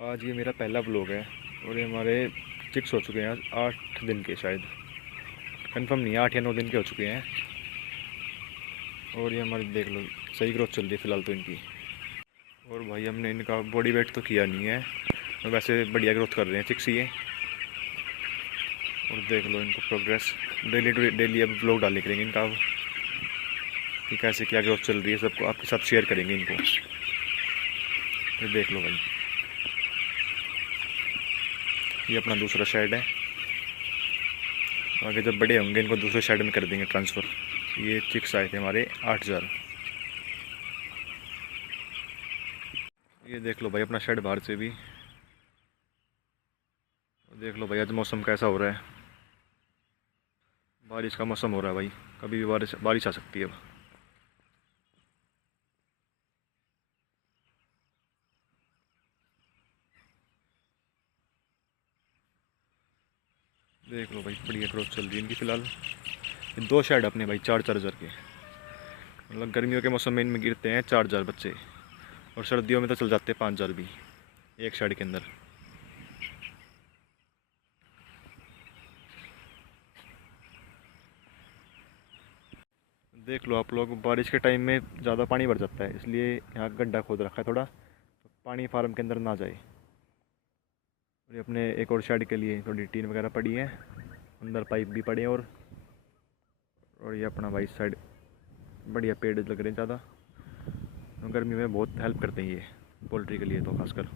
आज ये मेरा पहला ब्लॉग है और ये हमारे चिक्स हो चुके हैं 8 दिन के, शायद कंफर्म नहीं है, 8 या 9 दिन के हो चुके हैं। और ये हमारी देख लो सही ग्रोथ चल रही है फ़िलहाल तो इनकी। और भाई हमने इनका बॉडी वेट तो किया नहीं है, तो वैसे बढ़िया ग्रोथ कर रहे हैं चिक्स ये। और देख लो इनको प्रोग्रेस, डेली डेली अब ब्लॉग डाले करेंगे इनका अब कि कैसे क्या ग्रोथ चल रही है, सबको आपके साथ शेयर करेंगे इनको। तो देख लो भाई, ये अपना दूसरा शेड है। आगे जब बड़े होंगे इनको दूसरे शेड में कर देंगे ट्रांसफ़र। ये चिक्स आए थे हमारे 8,000। ये देख लो भाई अपना शेड बाहर से भी। देख लो भाई आज मौसम कैसा हो रहा है, बारिश का मौसम हो रहा है भाई, कभी भी बारिश बारिश आ सकती है अब। देख लो भाई बढ़िया ग्रोथ चल रही है इनकी फ़िलहाल। ये 2 शेड अपने भाई 4-4 हज़ार के, मतलब गर्मियों के मौसम में इनमें गिरते हैं 4,000 बच्चे, और सर्दियों में तो चल जाते हैं 5,000 भी एक शेड के अंदर। देख लो आप लोग, बारिश के टाइम में ज़्यादा पानी भर जाता है, इसलिए यहाँ गड्ढा खोद रखा है थोड़ा, तो पानी फार्म के अंदर ना जाए। और ये अपने एक और शेड के लिए थोड़ी टीन वगैरह पड़ी है, अंदर पाइप भी पड़े हैं। और ये अपना भाई साइड बढ़िया पेड़ लग रहे हैं ज़्यादा, गर्मी में बहुत हेल्प करते हैं ये पोल्ट्री के लिए तो खासकर।